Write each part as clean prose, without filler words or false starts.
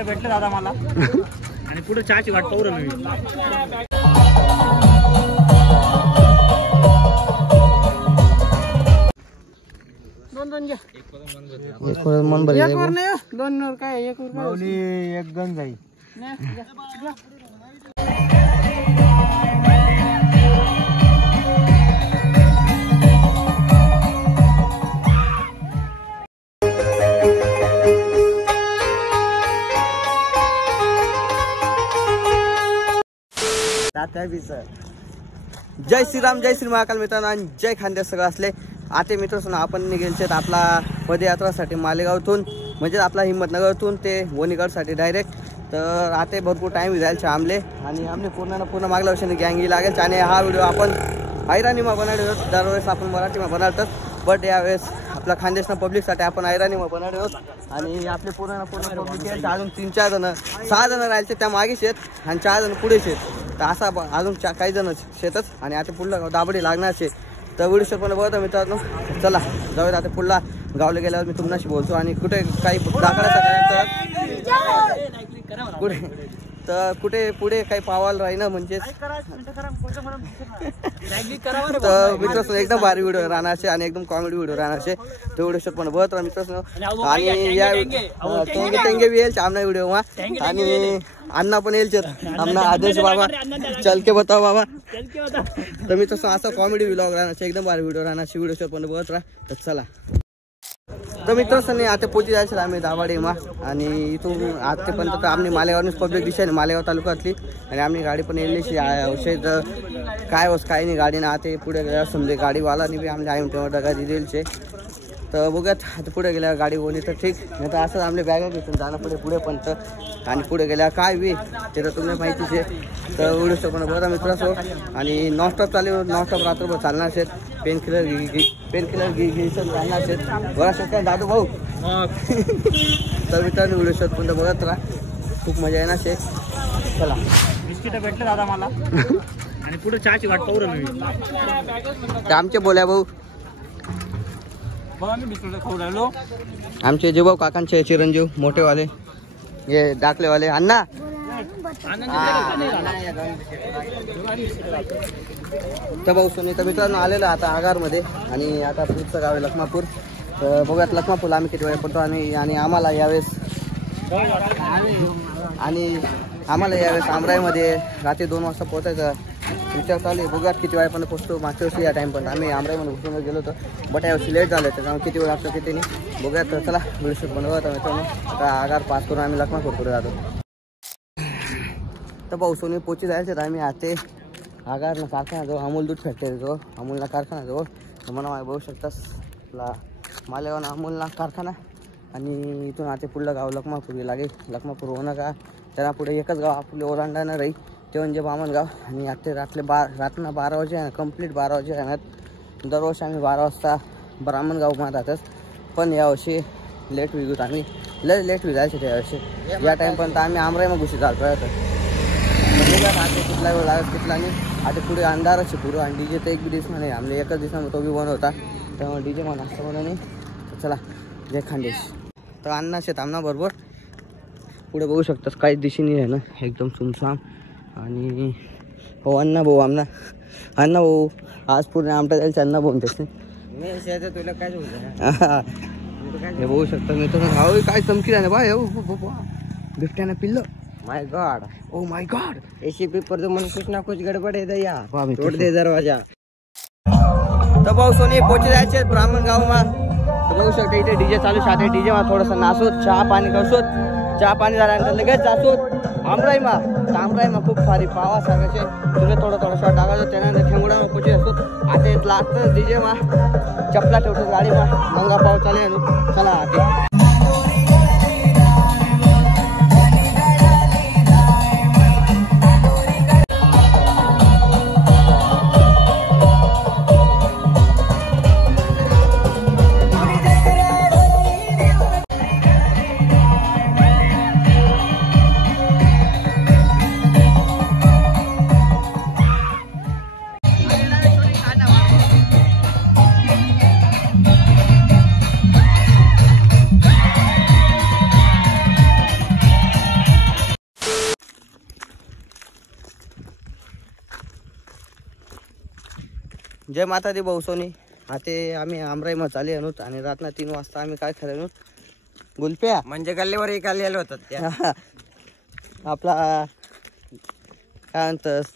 Biscuit भेटले दादा मला आणि पुढे चहाची वाट पाहू मी. दोन घ्या. एक मन भर नाही, दोन काय एक माऊली एक गण जाई. जय श्रीराम, जय श्री महाकाल मित्रांनो आणि जय खानदेश सगळं असले. आता मित्रांनो आपण निघेलचे आपला पदयात्रासाठी मालेगावतून म्हणजे आपला हिम्मतनगरतून ते वणीगडसाठी डायरेक्ट. तर आता भरपूर टाईम जायचे आमले आणि आमले पूर्ण मागल्या वर्षाने गँगी लागेल. आणि हा व्हिडिओ आपण ऐराणीमा बनवले. दरवेळेस आपण मराठीमा बनवतात, बट यावेळेस आपला खानदेशना पब्लिकसाठी आपण ऐराणीमा बनवले आहोत. आणि आपले पूर्ण पब्लिक आहेत अजून 3-4 जण 6 जण राहिले त्या मागेच आहेत आणि 4 जण पुढेच आहेत. तर असा अजून काही जण शेतच आणि आता पुढला दाबडी लागणार आहे. तर व्हिडिओ पण बघतो मित्रांनो. चला जाऊया आता पुढला गावला गेल्यावर मी तुम्हाशी बोलतो. आणि कुठे काही कुठे पुढे काही पावायला राही ना म्हणजे तर मित्रांनो एकदम भारी व्हिडिओ राहणार आहे आणि एकदम कॉमेडी व्हिडिओ राहणार आहे. तो व्हिडिओ पण बघत राहा मित्रांनो. आणि या तेंगे बी येईल आमना व्हिडिओ मा आणि अण्णा पण येईल आमना आदेश बाबा चल के बताओ बाबा. तर मित्रांनो असा कॉमेडी व्लॉग राहणार आहे, एकदम भारी व्हिडिओ राहणार आहे. व्हिडिओ पण बघत राहा. तर चला. तर मित्रांनो आता पोची जायचं आम्ही दाभाडेमा आणि इथून आतापर्यंत आम्ही मालेगावनेच पब्लिक दिशेने मालेगाव तालुक्यातली आणि आम्ही गाडी पण येईल औषध काय वस काही नाही गाडीनं. आता पुढे समजे गाडीवालानी बी आमच्या आई तेव्हा डगा दिलेलचे. तर बघत आता पुढे गेल्या गाडी होणी तर ठीक नाही तर असं आपल्या बॅगा घेतून जाणं पुढे पण तर. आणि पुढे गेल्या काय बी ते तर तुम्हाला माहितीच आहे. तर व्हिडिओ पण बघा मित्रांनो. आणि नॉनस्टॉप चालू नॉनस्टॉप रात्रभर चालणार आहेत. पेन किलर चालणार आहेत बघा शकता दादू भाऊ. तर मित्रांनो व्हिडिओ पण बघत राहा, खूप मजा येणार आहे. चला बिस्किट भेटले दादा मला आणि पुढे चहाची वाट पाहू मी. आमचे बोल्या भाऊ आमचे जीवभाऊ काकांचे चिरंजीव मोठेवाले हे दाखलेवाले अण्णा. तर भाऊ सोनी तर मित्रांनो आलेलं आता आगारमध्ये आणि आता पुढचं गाव आहे लखमापूर. तर बघूयात लखमापूरला आम्ही किती वेळ पडतो. आणि आम्हाला यावेळेस आमराईमध्ये रात्री 2 वाजता पोहोचायचं विचार चालू आहे. बघूयात किती वेळापर्यंत पोहोचतो. मागच्या वर्षी या टाईमपर्यंत आम्ही आमराईमध्ये घुसून गेलो होतो, बट यावर्षी लेट झालं त्याच्यामुळे किती वेळ लागतो किती नाही बघूयात. तर चला व्हिडिओ बनवत मित्रांनो. आता आगार पास करून आम्ही लखमापूर पुढे जातो. तर भाऊ सोनी पोची जायचं तर आम्ही आते आगारला कारखाना जाऊ, अमूल दूध फॅक्टरी जाऊ, अमूलला कारखाना जाऊ. तर म्हणा बघू शकतास आपला मालेगाव अमूलला कारखाना. आणि इथून आता पुढलं गाव लखमापूर लागेल. लखमापूर होणं का त्यांना पुढे एकच गाव आपले ओलांडानं राहील ते म्हणजे बामणगाव. आणि आता रात्री 12 वाजे आहे ना, कंप्लीट 12 वाजे आहे ना. दरवर्षी आम्ही 12 वाजता ब्राह्मणगावमध्ये राहतात, पण यावर्षी लेट होईल. आम्ही लेट होईल जायचं त्यावर्षी. या टाईमपर्यंत आम्ही आमराईमध्ये घुशी चालतो आता कुठला वेळ लागत कुठला नाही. आता पुढे अंधाराचे पुरं आणि डीजे तर एक बी दिसणार नाही. आमले एकच दिसणार तो बी बनवता होता त्यामुळे डीजे म्हणून असं म्हणून नाही. चला जय खानदेश. तर अण्णा शेत आमना बरोबर पुढे बघू शकतात काहीच दिशेने आहे ना, एकदम सुमसाम. आणि हो अण्णा भाऊ अण्णा भाऊ आज पूर्ण आमटा जायचं अण्णा भाऊ त्याचे तुला काय हे बघू शकता मी तर काय चमकी आहे ना बा बिबट्यानं पिल्लं. माय गॉड, ओ माय गॉड, ऐसे पेपर तो मन कुछ ना कुछ गडबड है दया तोड़ दे दरवाजा. तर भाऊ सोनी पोचे जायचे ब्राह्मणगावमा. बघू शकता इथे डीजे चालू आहे. डीजे मा थोडंसं नाचोत, चहा पाणी करसोत. चहा पाणी झाल्यानंतर लगेच जातो आमराईमा खूप सारी पावा सांगायचे तुला थोडं शॉट टाकायचं. त्यानंतर ठेंगुडा पोचे असतो. आता लागतं डीजे मा चपला ठेवतो गाडी मा मंगा पाव चालेल. चला आता जय माता दी भाऊसोनी. आता आम्ही आमराई चाले आणूत आणि रातना 3 वाजता आम्ही काय खाल्लो गुलप्या म्हणजे गल्लीवर एक आलेले होतात त्या. आपला काय म्हणतस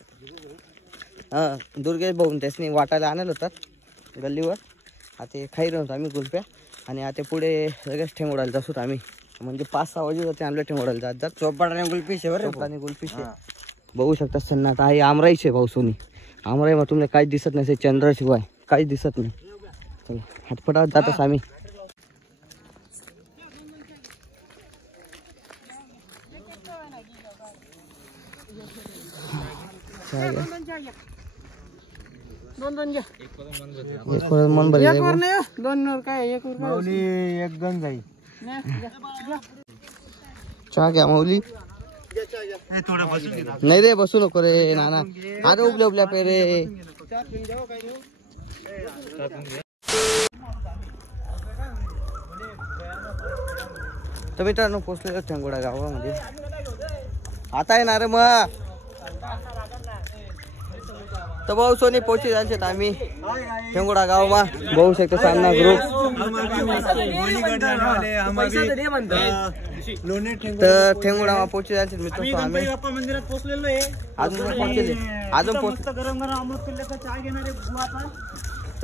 दुर्गेश भाऊन त्यासनी वाटायला आणलं होतात गल्लीवर. आता खाई होतो आम्ही गुलप्या आणि आता पुढे लगेच ठेंगोडायला जातो आम्ही. म्हणजे 5-6 वाजे होते आमल्या ठेंगोडायला जातात. चोपाड आणि गुलफिश आणि गुलफिश बघू शकता सन्नाट आहे. आमराईचे भाऊसोनी आमराई मग तुम्हाला काहीच दिसत नाही चंद्राशिवाय काहीच दिसत नाही. चला हटपटात जातच आम्ही. मन भर एक गण जाईल. चहा घ्या माऊली. नाही रे बसू नको रे नाना. अरे उबल्या उबल्या पे रे. तर मित्रांनो पोचलेलो ठेंगोडा गावामध्ये. आता येणार रे मग तर भाऊ सोनी पोहोची जायचे आम्ही ठेंगोडा गावमा. बघू शकतो सामना ग्रुप. तर ठेंगोडा पोहोची जायचे मित्र आम्ही.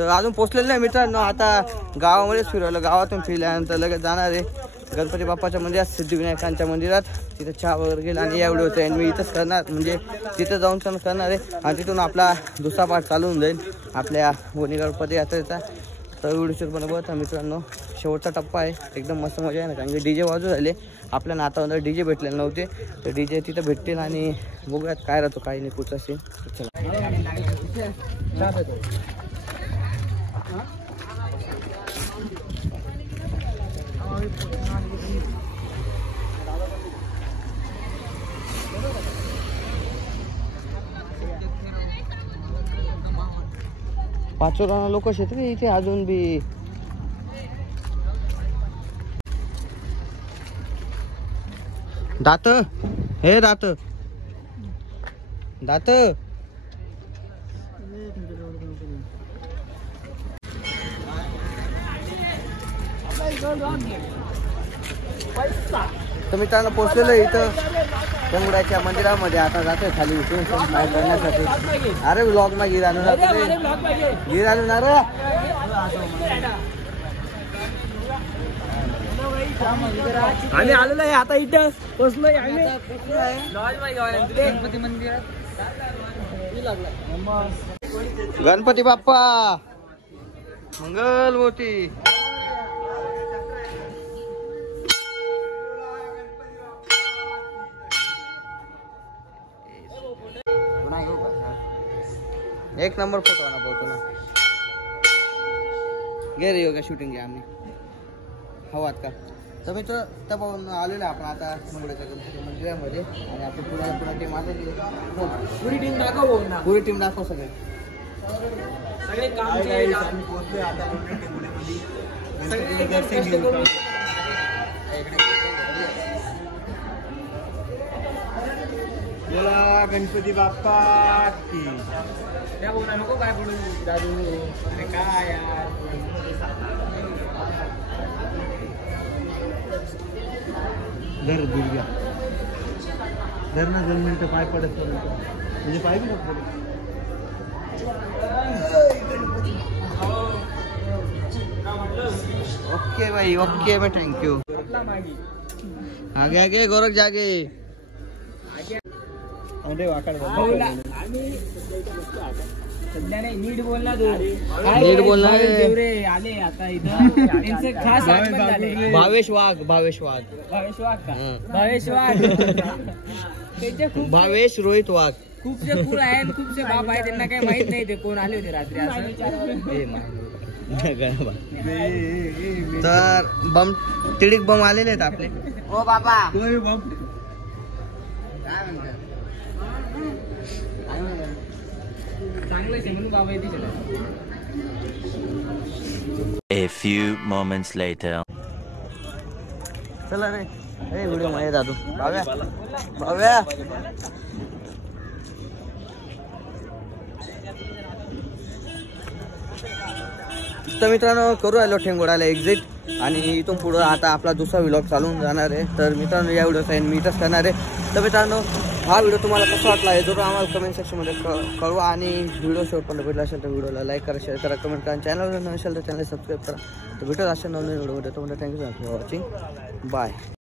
अजून पोचलेलं नाही मित्रांनो. आता गावामध्येच फिरवलं. गावातून फिरल्यानंतर लगेच जाणार आहे गणपती बाप्पाच्या मंदिरात सिद्धिविनायकांच्या मंदिरात. तिथे चहा वगैरे गेला आणि एवढे होते आणि मी इथंच करणार म्हणजे तिथं जाऊन करणार आहे. आणि तिथून आपला दुसरा पाठ चालू होऊन जाईल आपल्या वणीगड पदयात्रेचा. तर व्हिडिओ बनवत मित्रांनो शेवटचा टप्पा आहे. एकदम मस्त मजा आहे ना कारण की डीजे वाजू झाले. आपल्या नातामध्ये डीजे भेटलेले नव्हते तर डीजे तिथं भेटतील आणि बघूयात काय राहतो काही नाही पुढचा सीन. चला 5 लोक शेतकरी इथे अजून बी. दात हे दात दात तर मित्रांनो पोचलेलो इथं ठेंगोड्याच्या मंदिरामध्ये. आता जातोय खाली उतरून बाहेर करण्यासाठी. अरे ब्लॉग मा गिर आणून गिर आणून आम्ही आलेलो आहे आता इथं पोचलोय आम्ही गणपती मंदिरात. गणपती बाप्पा मंगल मूर्ती. एक नंबर फोटो आना बोलतो ना. गे रे योगा शूटिंग घ्या आम्ही हवात का. तर मित्र तब आलेलो आपण आता मंगळाच्या गणपती मंदिरामध्ये आणि आपण पुन्हा टीम आता पुरी टीम दाखव ना. पुरी टीम दाखव सगळे काम बोला गणपती बाप्पा की. त्या बोला नको काय पडून दादू काय यार. धर दुर्गा धर ना 2 मिनिटं पाय पडत म्हणजे पाय बी नको. ओके भाई ओके भाई थँक्यू. आगे आगे गोरख जागे. अरे वाकड सध्या नाही नीट बोलला तू. नीट बोलणार रे आले आता इथं. त्यांचे खास आगमन झाले. भावेश वाघ भावेश वाघ भावेश वाघ का भावेश वाघ. त्यांचे खूप भावेश रोहित वाघ खूपसे फूल आहे आणि खूपसे बाप आहे. त्यांना काही माहित नाही ते कोण आले होते रात्री तर बम तिडीक बम आलेले आहेत आपले. ओ बाबा A few moments later. चला रे ए व्हिडिओ मध्ये दादू भाव्या भाव्या. तर मित्रांनो करू राहिलो ठेंगोडाला एक्झिट आणि इथून पुढं आता आपला दुसरा व्लॉग चालून जाणार आहे. तर मित्रांनो या व्हिडिओचा एंड मीटच करणार आहे. तर मित्रांनो हा व्हिडिओ तुम्हाला कसा वाटला आहे जरूर आम्हाला कमेंट सेक्शनमध्ये कळवा आणि व्हिडिओ शेवटपर्यंत भेटला असेल तर व्हिडिओला लाईक करा, शेअर करा, कमेंट करा. चॅनलवर नसेल तर चॅनल सबस्क्राईब करा. तर भेटत असेल नवीन व्हिडिओमध्ये. तर थँक्यू फॉर वॉचिंग. बाय.